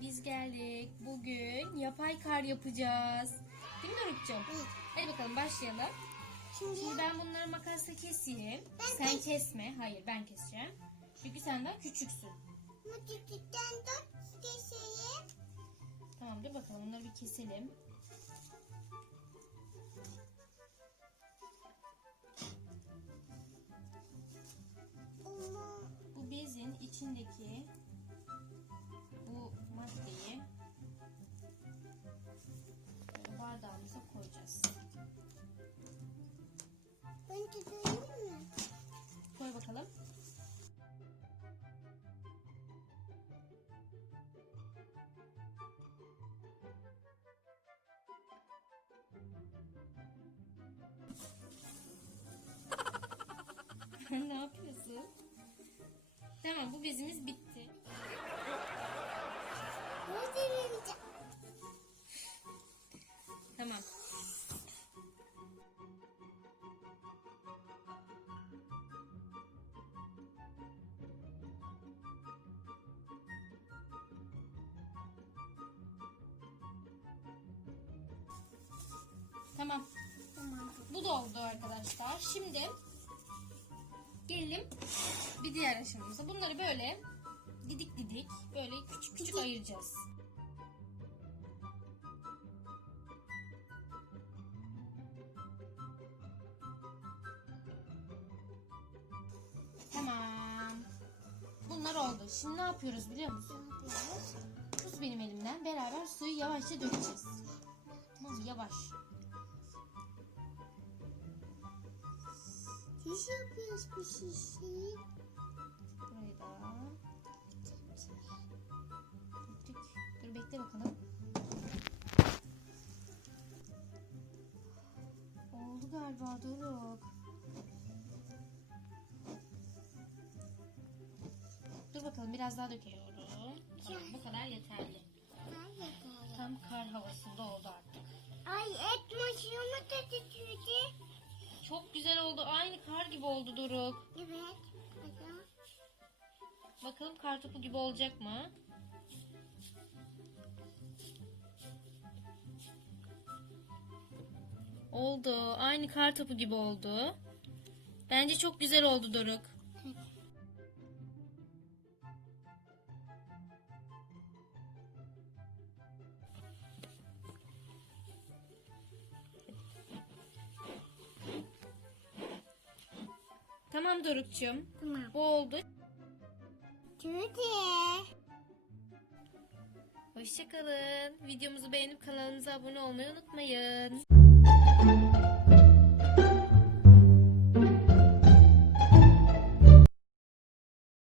güzel kar yapacağız. Değil mi Doruk'cum? Evet. Hadi bakalım başlayalım. Şimdi, Şimdi ben bunları makasla keseyim. Ben Sen kes- kesme. Hayır ben keseceğim. Çünkü sen daha küçüksün. mutluluktan da keseyim. Tamam dur bakalım bunları bir keselim. Bu bezin içindeki ne yapıyorsun? Tamam bu bezimiz bitti. Ne deneyeceğim? Tamam. Tamam. Tamam. Bu da oldu arkadaşlar. Şimdi gelelim bir diğer aşamamıza. Bunları böyle didik didik böyle küçük küçük ayıracağız. Tamam. Bunlar oldu. Şimdi ne yapıyoruz biliyor musun? Tut benim elimden. Beraber suyu yavaşça dökeceğiz. Tamam? Yavaş. Şiş yapıyoruz bu şişi. Burayı da döktük. Dur bekle bakalım. Oldu galiba Doruk. Dur bakalım biraz daha döküyorum. Tamam bu kadar yeterli. Tam kar havasında oldu artık. Ay et maşımı da tutuyordu. Güzel oldu. Aynı kar gibi oldu Doruk. Evet. Bakalım. Bakalım kar topu gibi olacak mı? Oldu. Aynı kar topu gibi oldu. Bence çok güzel oldu Doruk. Tamam Doruk'cum. Tamam. Bu oldu. Tutu. Hoşçakalın. Videomuzu beğenip kanalımıza abone olmayı unutmayın.